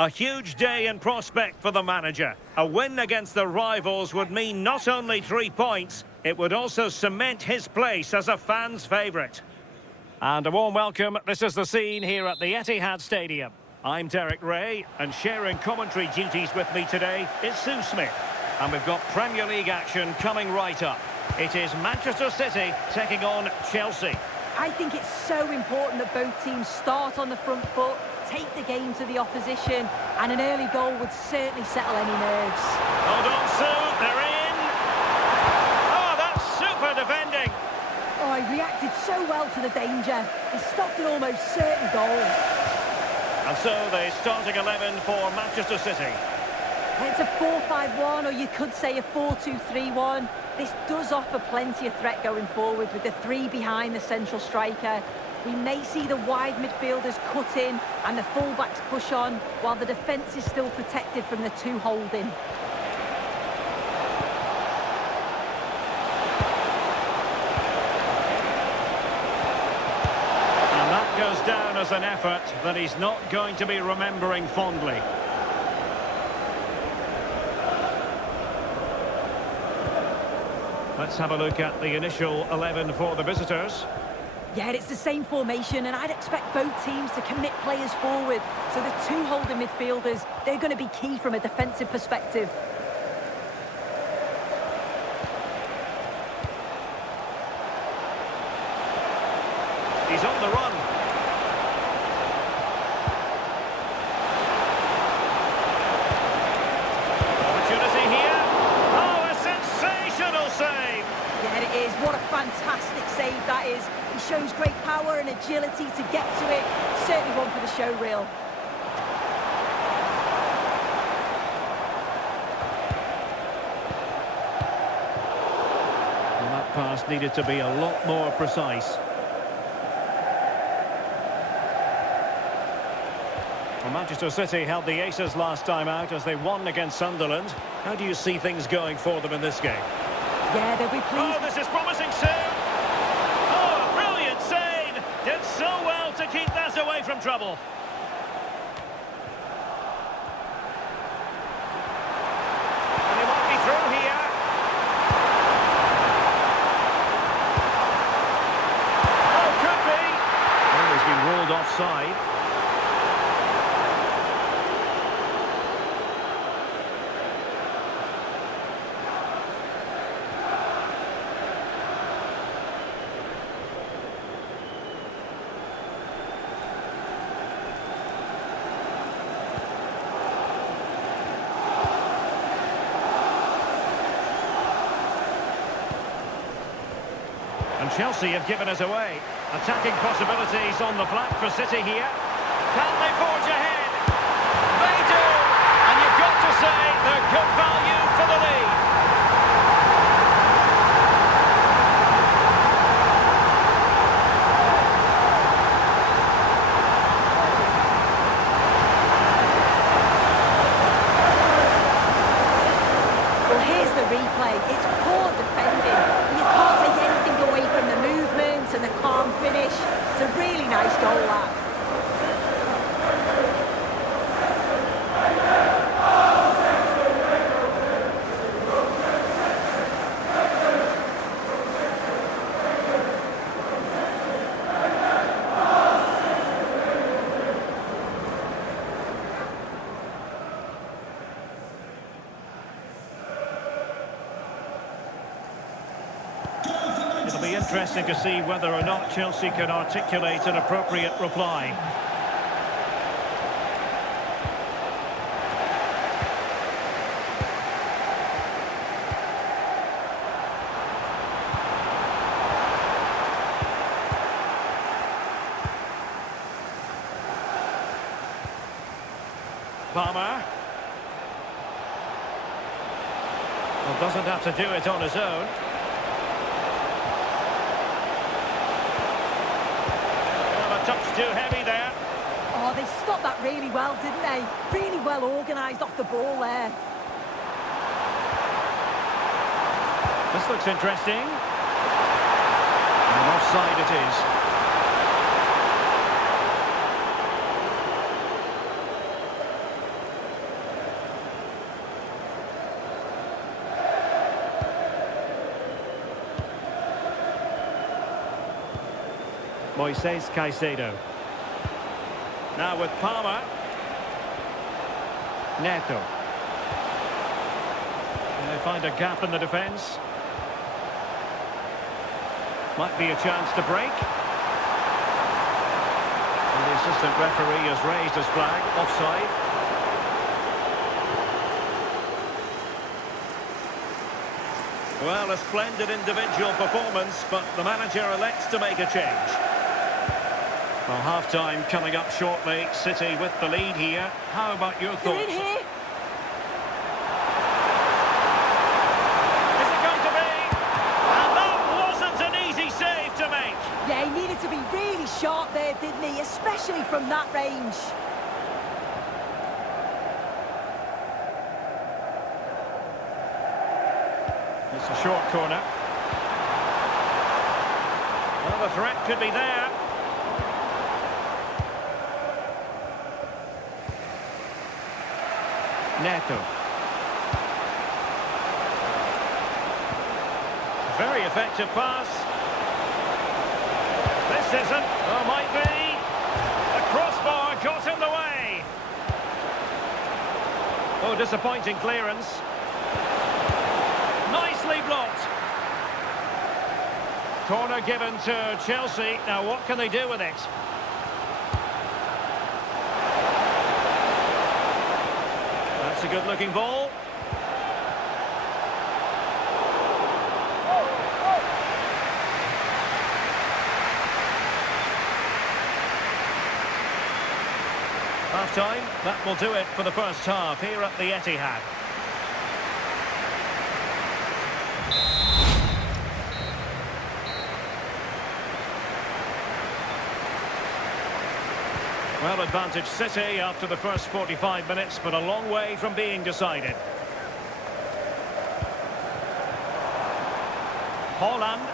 A huge day in prospect for the manager. A win against the rivals would mean not only 3 points, it would also cement his place as a fan's favourite. And a warm welcome. This is the scene here at the Etihad Stadium. I'm Derek Ray, and sharing commentary duties with me today is Sue Smith. And we've got Premier League action coming right up. It is Manchester City taking on Chelsea. I think it's so important that both teams start on the front foot, take the game to the opposition, and an early goal would certainly settle any nerves. Hold on, Sue, they're in! Oh, that's super defending! Oh, he reacted so well to the danger. He stopped an almost certain goal. And so the starting 11 for Manchester City. It's a 4-5-1, or you could say a 4-2-3-1. This does offer plenty of threat going forward with the 3 behind the central striker. We may see the wide midfielders cut in and the fullbacks push on, while the defence is still protected from the 2 holding. And that goes down as an effort that he's not going to be remembering fondly. Let's have a look at the initial 11 for the visitors. Yeah, it's the same formation, and I'd expect both teams to commit players forward. So the 2 holding midfielders, they're going to be key from a defensive perspective. He's on the run. Opportunity here. Oh, a sensational save! Yeah, it is. What a fantastic save that is. He shows great power and agility to get to it. Certainly one for the show reel. And that pass needed to be a lot more precise. Well, Manchester City held the aces last time out as they won against Sunderland. How do you see things going for them in this game? Yeah, they'll be pleased. Oh, this is promising soon. Oh, a brilliant save. Did so well to keep that away from trouble. And he might be through here. Oh, could be. Oh, he's been ruled offside. And Chelsea have given us away. Attacking possibilities on the flank for City here. Can they forge ahead? They do! And you've got to say they're good value for the lead. Well, here's the replay. It's poor defending. You can't take anything away from the movement and the calm finish. It's a really nice goal, that. It'll be interesting to see whether or not Chelsea can articulate an appropriate reply. Palmer. Well, doesn't have to do it on his own. Touch too heavy there. Oh, they stopped that really well, didn't they? Really well organised off the ball there. This looks interesting. And offside it is. Moises Caicedo. Now with Palmer. Neto. And they find a gap in the defence. Might be a chance to break. And the assistant referee has raised his flag, offside. Well, a splendid individual performance, but the manager elects to make a change. Well, half-time coming up shortly. City with the lead here. How about your They're thoughts? in here. Is it going to be? And that wasn't an easy save to make. Yeah, he needed to be really sharp there, didn't he? Especially from that range. It's a short corner. Well, the threat could be there. Neto. Very effective pass. This isn't. Oh, might be. The crossbar got in the way. Oh, disappointing clearance. Nicely blocked. Corner given to Chelsea. Now, what can they do with it? That's a good-looking ball. Half-time. That will do it for the first half here at the Etihad. Well, advantage City after the first 45 minutes, but a long way from being decided. Haaland.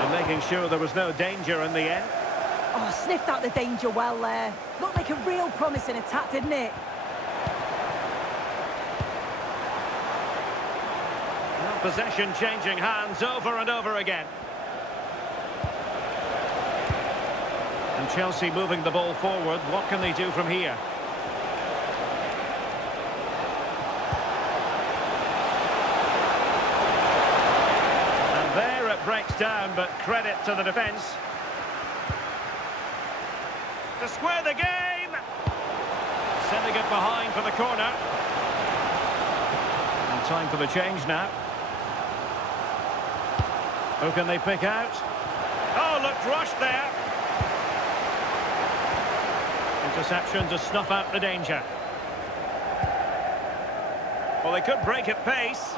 And making sure there was no danger in the end. Oh, sniffed out the danger well there. Looked like a real promising attack, didn't it? Well, possession changing hands over and over again. And Chelsea moving the ball forward. What can they do from here? And there it breaks down, but credit to the defence. To square the game! Sending it behind for the corner. And time for the change now. Who can they pick out? Oh, looked rushed there. Interception to snuff out the danger. Well, they could break at pace.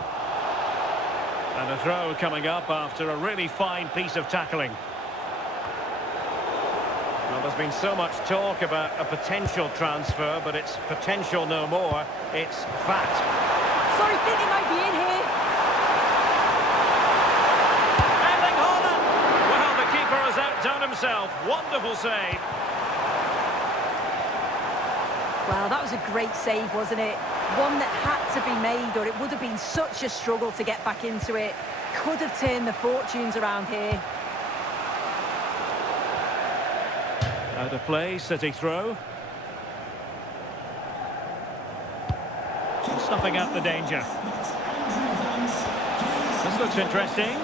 And a throw coming up after a really fine piece of tackling. Well, there's been so much talk about a potential transfer, but it's potential no more. It's fact. Sorry, think he might be in here. Erling Haaland! Well, the keeper has outdone himself. Wonderful save. Well, that was a great save, wasn't it? One that had to be made, or it would have been such a struggle to get back into it. Could have turned the fortunes around here. Out of play, City throw. Snuffing out the danger. This looks interesting.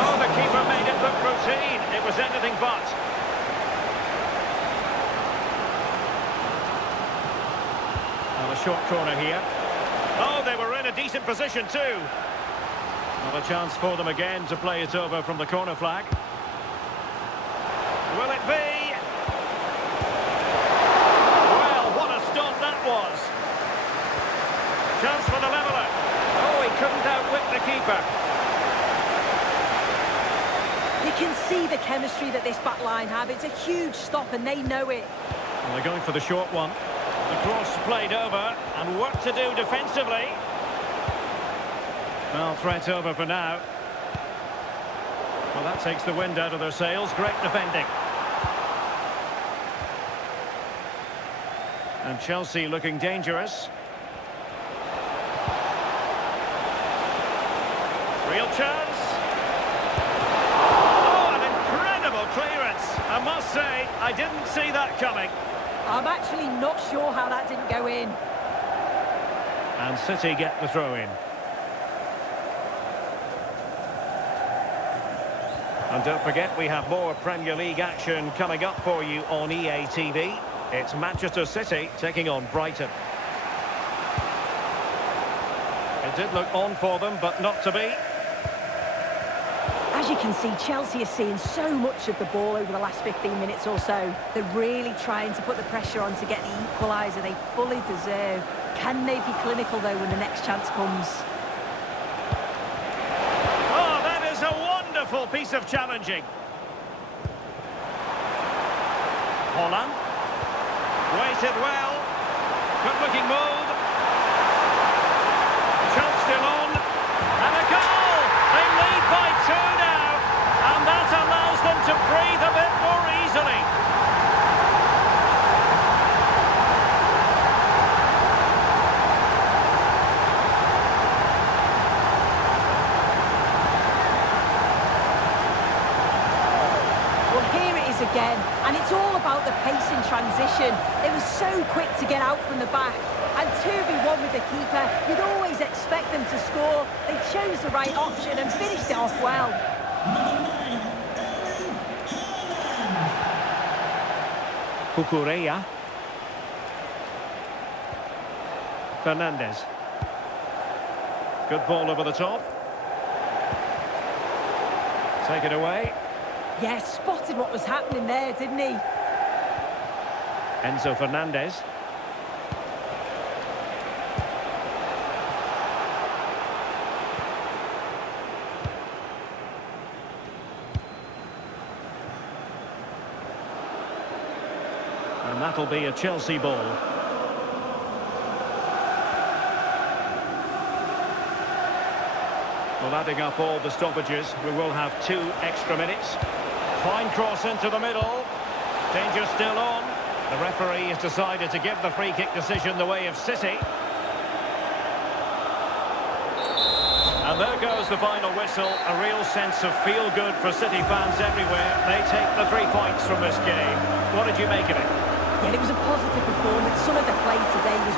Oh, the keeper made it look routine. It was anything but. Well, a short corner here. Oh, they were in a decent position too. Not a chance for them again to play it over from the corner flag. Will it be? Well, what a stop that was. Chance for the leveller. Oh, he couldn't outwit the keeper. You can see the chemistry that this back line have. It's a huge stop and they know it. Well, they're going for the short one. The cross played over and work to do defensively. Well, threat over for now. Well, that takes the wind out of their sails. Great defending. And Chelsea looking dangerous. Real chance. I didn't see that coming. I'm actually not sure how that didn't go in. And City get the throw in. And don't forget, we have more Premier League action coming up for you on EA TV. It's Manchester City taking on Brighton. It did look on for them, but not to be. As you can see, Chelsea are seeing so much of the ball over the last 15 minutes or so. They're really trying to put the pressure on to get the equaliser they fully deserve. Can they be clinical, though, when the next chance comes? Oh, that is a wonderful piece of challenging. Holland. Waited well. Good-looking move. Shot still on. And a goal! They lead by 2 now. And that allows them to breathe a bit more easily. Well, here it is again, and it's all about the pace in transition. They were so quick to get out from the back, and 2v1 with the keeper, you'd always expect them to score. They chose the right option and finished it off well. Cucurella. Fernandez. Good ball over the top. Take it away. Yeah, spotted what was happening there, didn't he? Enzo Fernandez. And that'll be a Chelsea ball. Well, adding up all the stoppages, we will have 2 extra minutes. Fine cross into the middle. Danger still on. The referee has decided to give the free kick decision the way of City. And there goes the final whistle. A real sense of feel-good for City fans everywhere. They take the 3 points from this game. What did you make of it? Yeah, it was a positive performance. Some of the play today was